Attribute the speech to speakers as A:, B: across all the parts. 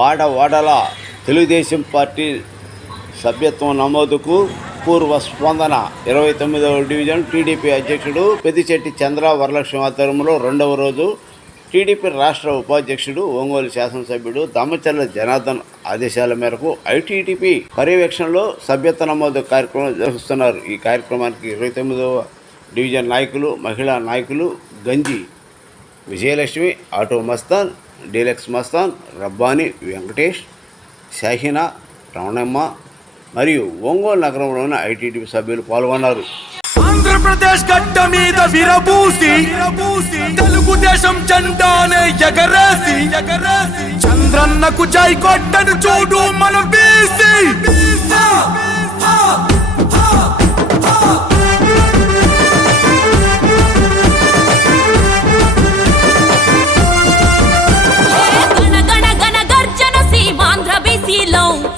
A: వాడ వాడల తెలుగుదేశం పార్టీ సభ్యత్వం నమోదుకు పూర్వ స్పందన. ఇరవై తొమ్మిదవ డివిజన్ టీడీపీ అధ్యక్షుడు పెద్దిశెట్టి చంద్ర వరలక్ష్మి ఆధ్వర్యంలో రెండవ రోజు టీడీపీ రాష్ట్ర ఉపాధ్యక్షుడు ఒంగోలు శాసనసభ్యుడు దామచర్ల జనార్దన్ ఆదేశాల మేరకు ఐటీడీపీ పర్యవేక్షణలో సభ్యత్వ నమోదు కార్యక్రమం నిర్వహిస్తున్నారు. ఈ కార్యక్రమానికి ఇరవై తొమ్మిదవ డివిజన్ నాయకులు మహిళా నాయకులు గంజి విజయలక్ష్మి ఆటో మస్తాన్ డీలక్స్ మస్తాన్ రబ్బాని వెంకటేష్ షాహినా రమణమ్మ మరియు ఒంగోలు నగరంలోని ఐటీడీపీ సభ్యులు పాల్గొన్నారు.
B: ఆంధ్రప్రదేశ్ గడ్డ మీద విరబూసి తెలుగుదేశం జెండానే ఎగరేసి చంద్రన్నకు జై కొట్టను చూడు మనం బీసి
C: long.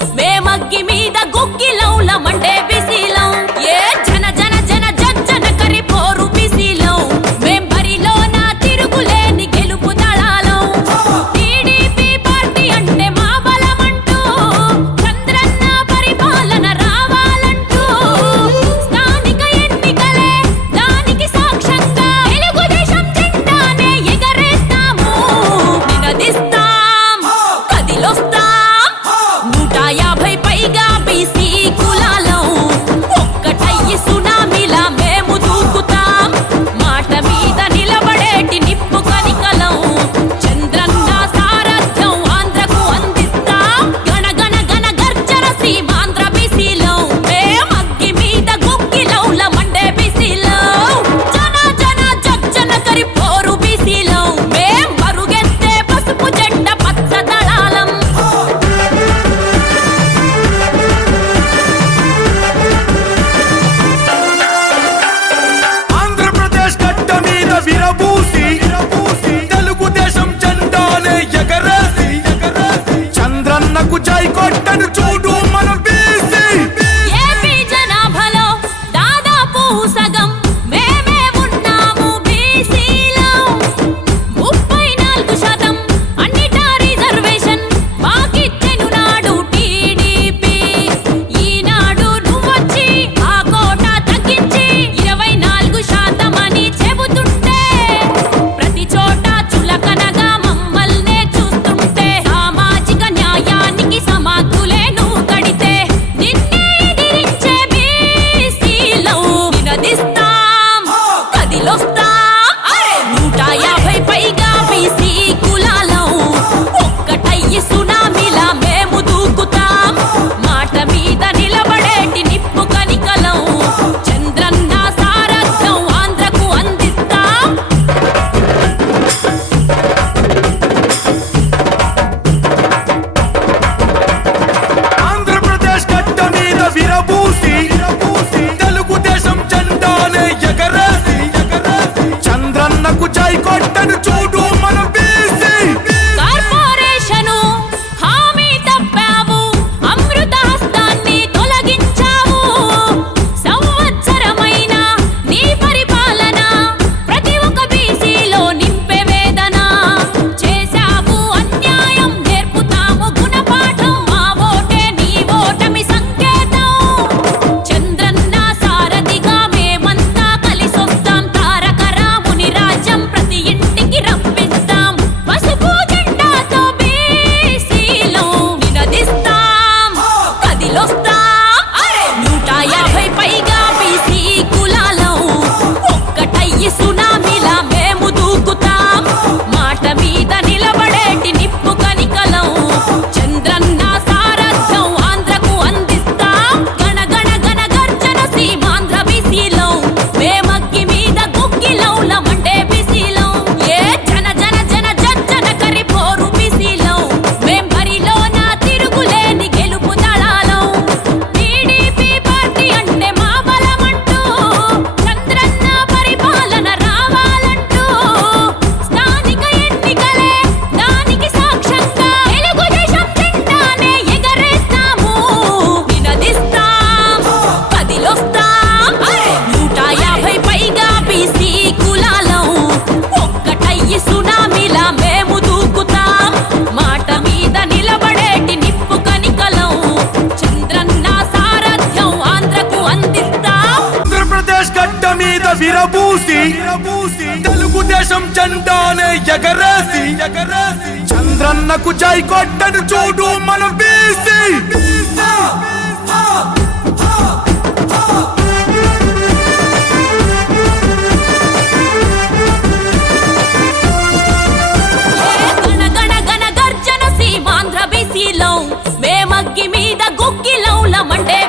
C: చంద్రన్నకు చూడు మన బీసీ
B: గణ గణ గర్జన మేమగ్గి మీద గుగ్గిలం మండే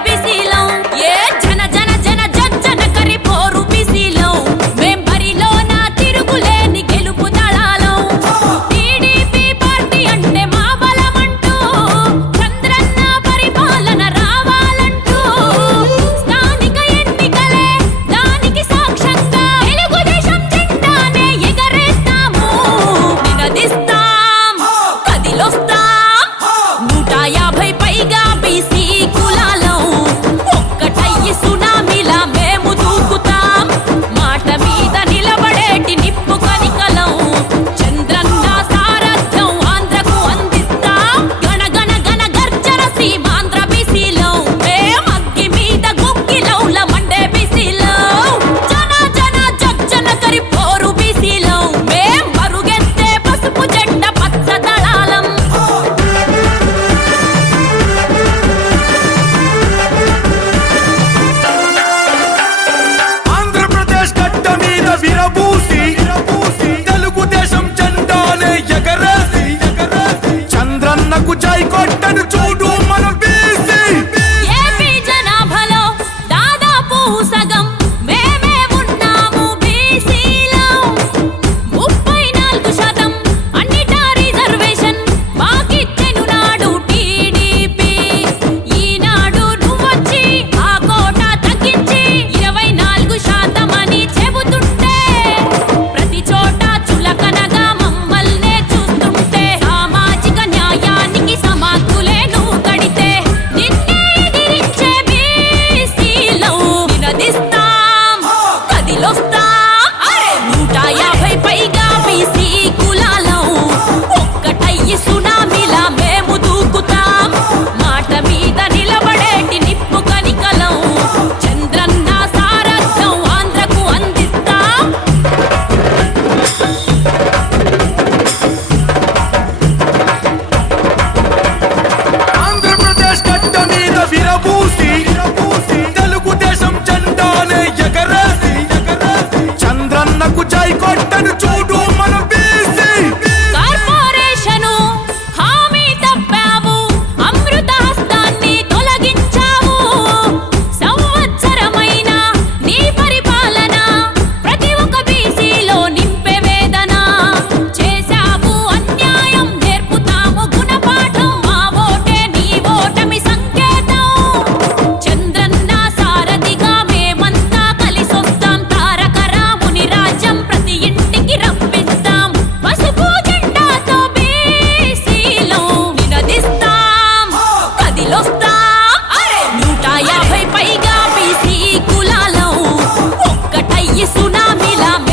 D: la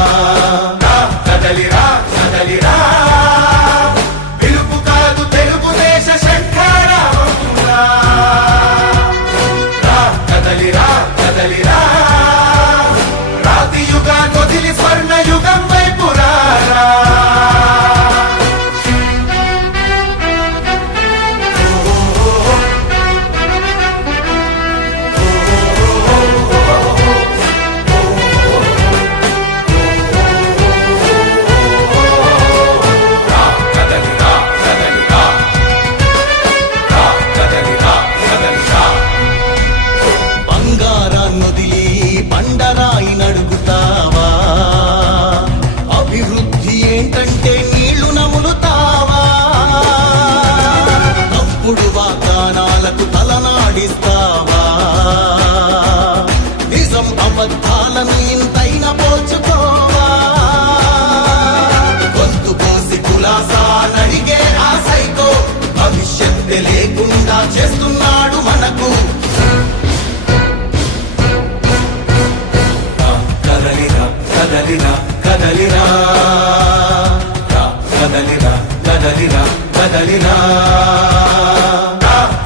D: కదలిరా కదలిరా.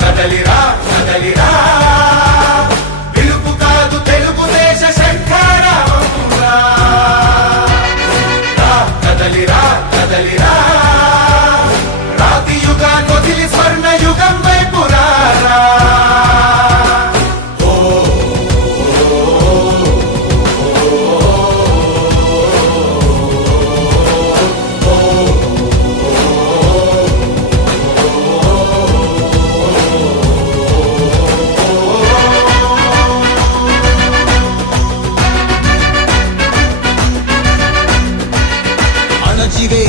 D: కదలిరా కదలిరా. పిలుపు కాదు తెలుగుదేశ శంఖారావంగా. కదలిరా కదలిరా. రాతి యుగా వదిలి స్వర్ణ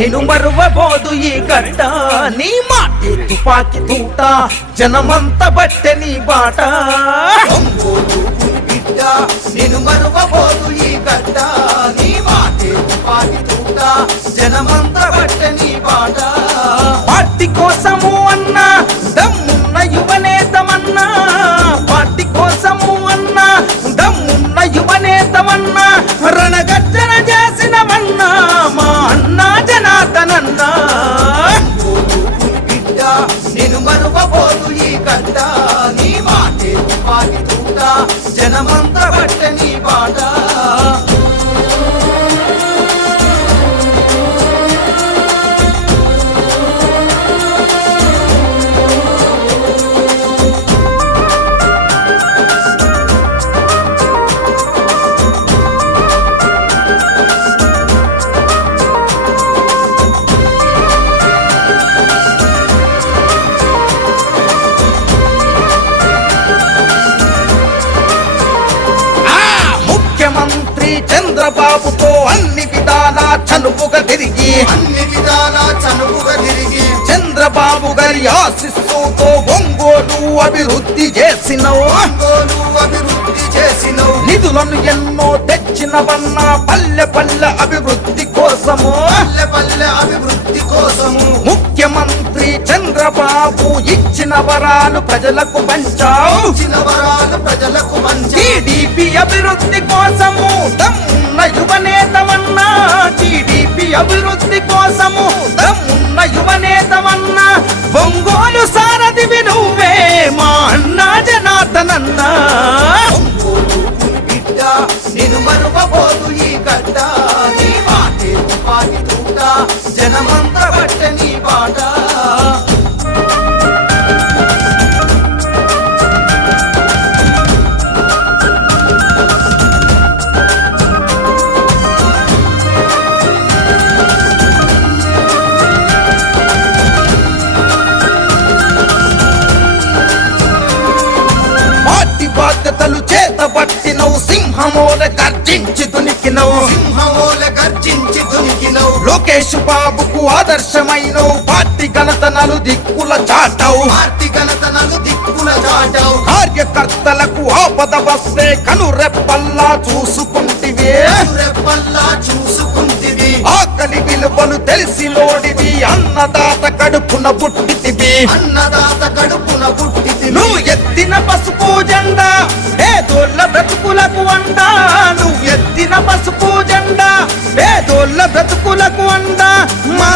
E: నేను మరువబోదు ఈ గడ్డ. నీ మాటే తుపాకి తూట జనమంత బట్టె నీ బాట. ఒంగోలు పులి బిడ్డ నేను మరువబోదు ఈ గడ్డ. నీ మాటే తుపాకి తూట జనమంత బట్టె నీ బాట. పార్టీ కోసము అన్నా దమ్మున్న యువనేతమన్నా పార్టీ కోసము అన్నా దమ్మున్న యువనేతమన్నా రణగర్జన జనమంత చనుపుగా తిరిగి. అన్ని విధాల చనుపుగా తిరిగి. చంద్రబాబు గారి ఆశిస్సుతో ఒంగోలు అభివృద్ధి చేసిన
D: ఒంగోలు అభివృద్ధి చేసినవు.
E: నిధులను ఎన్నో తెచ్చినవన్నా పల్లె పల్లె అభివృద్ధి కోసము.
D: పల్లె పల్లె అభివృద్ధి కోసము.
E: ముఖ్యమంత్రి చంద్రబాబు ఇచ్చిన వరాలు ప్రజలకు పంచావు.
D: ఇచ్చిన వరాలు ప్రజలకు పంచి
E: టీడీపీ అభివృద్ధి కోసము. దమ్మున్న యువనేతమన్న టీడీపీ అభివృద్ధి కోసము దమ్మున్న యువనేతమన్నా ఒంగోలు సింహమోల గర్జించి దునికినవు.
D: సింహమూల గర్జించి దునికినవు.
E: లోకేష్ బాబుకు ఆదర్శమైనవు. పార్టీ ఘనతనలు దిక్కుల చాటవు.
D: పార్టీ ఘనతనలు దిక్కుల చాటావు.
E: కార్యకర్తలకు ఆపద వస్తే కనురెప్పల్లా చూసుకుంటివే.
D: రెప్పల్లా చూసుకుంటివి.
E: ఆకలి విలువలు తెలిసినోడివి అన్నదాత కడుపున పుట్టితివి.
D: అన్నదాత కడుపున పుట్టితివి.
E: నువ్వు ఎత్తిన పసుపు జెండా. పేదోళ్ళ బ్రతుకులకు అండా నువ్వు ఎత్తిన పసుపు జెండా. పేదోళ్ళ బ్రతుకులకు అండా మా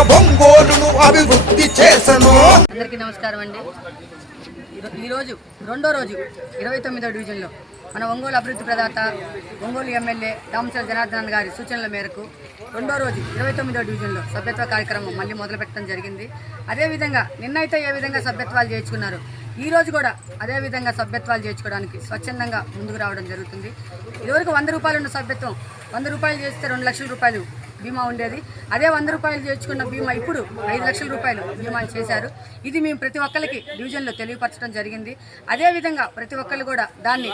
E: ఒంగోలును అభివృద్ధి చేసను.
F: అందరికీ నమస్కారం అండి. ఈరోజు రెండో రోజు ఇరవై తొమ్మిదో డివిజన్లో మన ఒంగోలు అభివృద్ధి ప్రదాత ఒంగోలు ఎమ్మెల్యే రామచంద్ర జనార్దన్ గారి సూచనల మేరకు రెండో రోజు ఇరవై తొమ్మిదో డివిజన్లో సభ్యత్వ కార్యక్రమం మళ్ళీ మొదలు పెట్టడం జరిగింది. అదేవిధంగా నిన్నైతే ఏ విధంగా సభ్యత్వాలు చేర్చుకున్నారు ఈ రోజు కూడా అదే విధంగా సభ్యత్వాలు చేర్చుకోవడానికి స్వచ్ఛందంగా ముందుకు రావడం జరుగుతుంది. ఇదివరకు వంద రూపాయలు ఉన్న సభ్యత్వం వంద రూపాయలు చేస్తే రెండు లక్షల రూపాయలు బీమా ఉండేది. అదే వంద రూపాయలు చేర్చుకున్న బీమా ఇప్పుడు ఐదు లక్షల రూపాయలు బీమా చేశారు. ఇది మేము ప్రతి ఒక్కరికి డివిజన్లో తెలియపరచడం జరిగింది. అదే విధంగా ప్రతి ఒక్కళ్ళు కూడా దాన్ని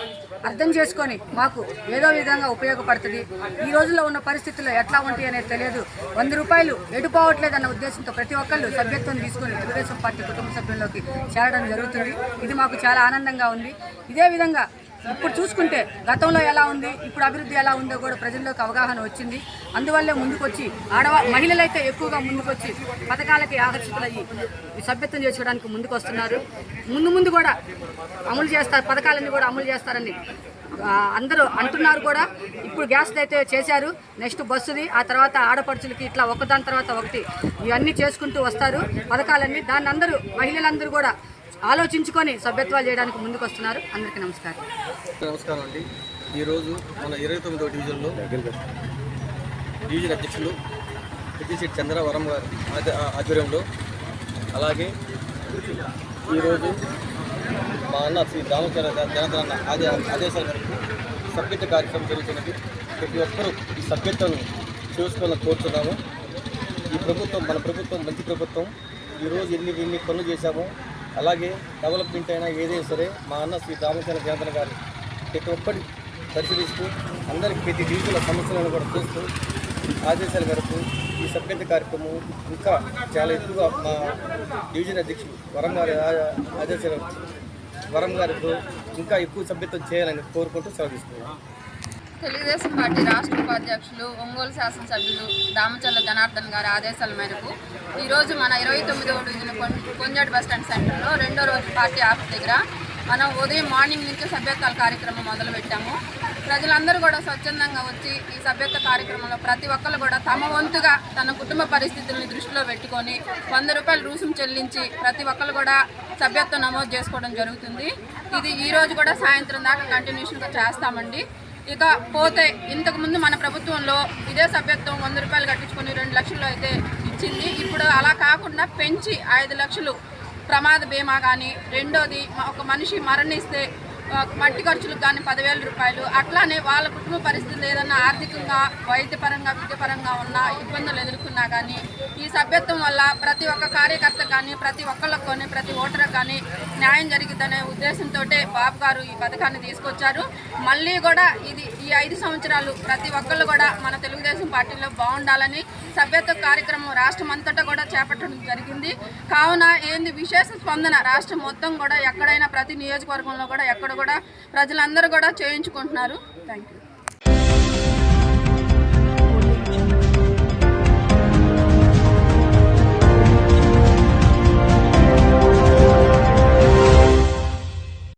F: అర్థం చేసుకొని మాకు ఏదో విధంగా ఉపయోగపడుతుంది. ఈ రోజుల్లో ఉన్న పరిస్థితుల్లో ఎట్లా ఉంటాయి అనేది తెలియదు. వంద రూపాయలు ఎడిపోవట్లేదు అన్న ఉద్దేశంతో ప్రతి ఒక్కళ్ళు సభ్యత్వం తీసుకొని తెలుగుదేశం పార్టీ కుటుంబ సభ్యుల్లోకి చేరడం జరుగుతుంది. ఇది మాకు చాలా ఆనందంగా ఉంది. ఇదే విధంగా ఇప్పుడు చూసుకుంటే గతంలో ఎలా ఉంది ఇప్పుడు అభివృద్ధి ఎలా ఉందో కూడా ప్రజల్లోకి అవగాహన వచ్చింది. అందువల్లే ముందుకొచ్చి ఆడవా మహిళలైతే ఎక్కువగా ముందుకొచ్చి పథకాలకి ఆకర్షితులయ్యి సభ్యత్వం చేసుకోవడానికి ముందుకు వస్తున్నారు ముందు ముందు కూడా అమలు చేస్తారు పథకాలన్నీ కూడా అమలు చేస్తారని అందరూ అంటున్నారు కూడా. ఇప్పుడు గ్యాస్ అయితే చేశారు నెక్స్ట్ బస్సుది ఆ తర్వాత ఆడపడుచులకి ఇట్లా ఒకదాని తర్వాత ఒకటి ఇవన్నీ చేసుకుంటూ వస్తారు. పథకాలన్నీ దాన్ని అందరూ మహిళలందరూ కూడా ఆలోచించుకొని సభ్యత్వాలు చేయడానికి ముందుకు వస్తున్నారు అందరికీ నమస్కారం.
G: నమస్కారం అండి. ఈరోజు మన ఇరవై తొమ్మిదో డివిజన్లో డివిజన్ అధ్యక్షులు పెద్దిశెట్టి చంద్రవరం గారి ఆధ్వర్యంలో అలాగే ఈరోజు మా అన్న శ్రీ రామచంద్ర జనతన ఆదే ఆదేశాల మేరకు సభ్యత కార్యక్రమం జరుగుతున్నది. ప్రతి ఒక్కరూ ఈ సభ్యతను చేసుకోవాలని కోరుతున్నాము ఈ ప్రభుత్వం మన ప్రభుత్వం మంచి ప్రభుత్వం ఈరోజు ఎన్ని ఎన్ని పనులు చేశామో అలాగే డెవలప్మెంట్ అయినా ఏదైనా సరే మా అన్న శ్రీ రామచంద్ర జనార్దన్ గారు ప్రతి ఒక్కటి పరిశీలిస్తూ అందరికి ప్రతి డివిజన్ల సమస్యలను కూడా చూస్తూ ఆదేశాల మేరకు ఈ సభ్యత కార్యక్రమం ఇంకా చాలా ఎక్కువగా మా డివిజన్ అధ్యక్షుడు వరం గారి ఆ- ఆదేశాల వరం గారితో ఇంకా ఎక్కువ సభ్యత్వం చేయాలని కోరుకుంటూ సెలవిస్తున్నాను
H: తెలుగుదేశం పార్టీ రాష్ట్ర ఉపాధ్యక్షులు ఒంగోలు శాసనసభ్యులు దామచల్ల జనార్దన్ గారి ఆదేశాల మేరకు ఈరోజు మన ఇరవై తొమ్మిదవ డివిజన్ కొం- కొంజాడు బస్టాండ్ సెంటర్లో రెండో రోజు పార్టీ ఆఫీస్ దగ్గర మనం ఉదయం మార్నింగ్ నుంచి సభ్యత్వాల కార్యక్రమం మొదలుపెట్టాము ప్రజలందరూ కూడా స్వచ్ఛందంగా వచ్చి ఈ సభ్యత్వ కార్యక్రమంలో ప్రతి ఒక్కరు కూడా తమ వంతుగా తన కుటుంబ పరిస్థితుల్ని దృష్టిలో పెట్టుకొని వంద రూపాయలు రుసుము చెల్లించి ప్రతి ఒక్కరు కూడా సభ్యత్వం నమోదు చేసుకోవడం జరుగుతుంది. ఇది ఈరోజు కూడా సాయంత్రం దాకా కంటిన్యూషన్గా చేస్తామండి. ఇక పోతే ఇంతకుముందు మన ప్రభుత్వంలో ఇదే సభ్యత్వం వంద రూపాయలు కట్టించుకొని రెండు లక్షల్లో అయితే ఇచ్చింది. ఇప్పుడు అలా కాకుండా పెంచి ఐదు లక్షలు ప్రమాద బీమా కానీ రెండోది ఒక మనిషి మరణిస్తే మట్టి ఖర్చులకు కానీ పదివేల రూపాయలు అట్లానే వాళ్ళ కుటుంబ పరిస్థితులు ఏదన్నా ఆర్థికంగా వైద్యపరంగా విద్యపరంగా ఉన్న ఇబ్బందులు ఎదుర్కొన్నా కానీ ఈ సభ్యత్వం వల్ల ప్రతి ఒక్క కార్యకర్త కానీ ప్రతి ఒక్కళ్ళకు కానీ ప్రతి ఓటర్కి కానీ న్యాయం జరిగిద్దనే ఉద్దేశంతో బాబు గారు ఈ పథకాన్ని తీసుకొచ్చారు. మళ్ళీ కూడా ఇది ఈ ఐదు సంవత్సరాలు ప్రతి ఒక్కళ్ళు కూడా మన తెలుగుదేశం పార్టీలో బాగుండాలని సభ్యత్వ కార్యక్రమం రాష్ట్రం అంతటా కూడా చేపట్టడం జరిగింది. కావున ఏంది విశేష స్పందన? రాష్ట్రం మొత్తం కూడా ఎక్కడైనా ప్రతి నియోజకవర్గంలో కూడా ఎక్కడ కూడా ప్రజలందరూ కూడా చేయించుకుంటున్నారు. Thank you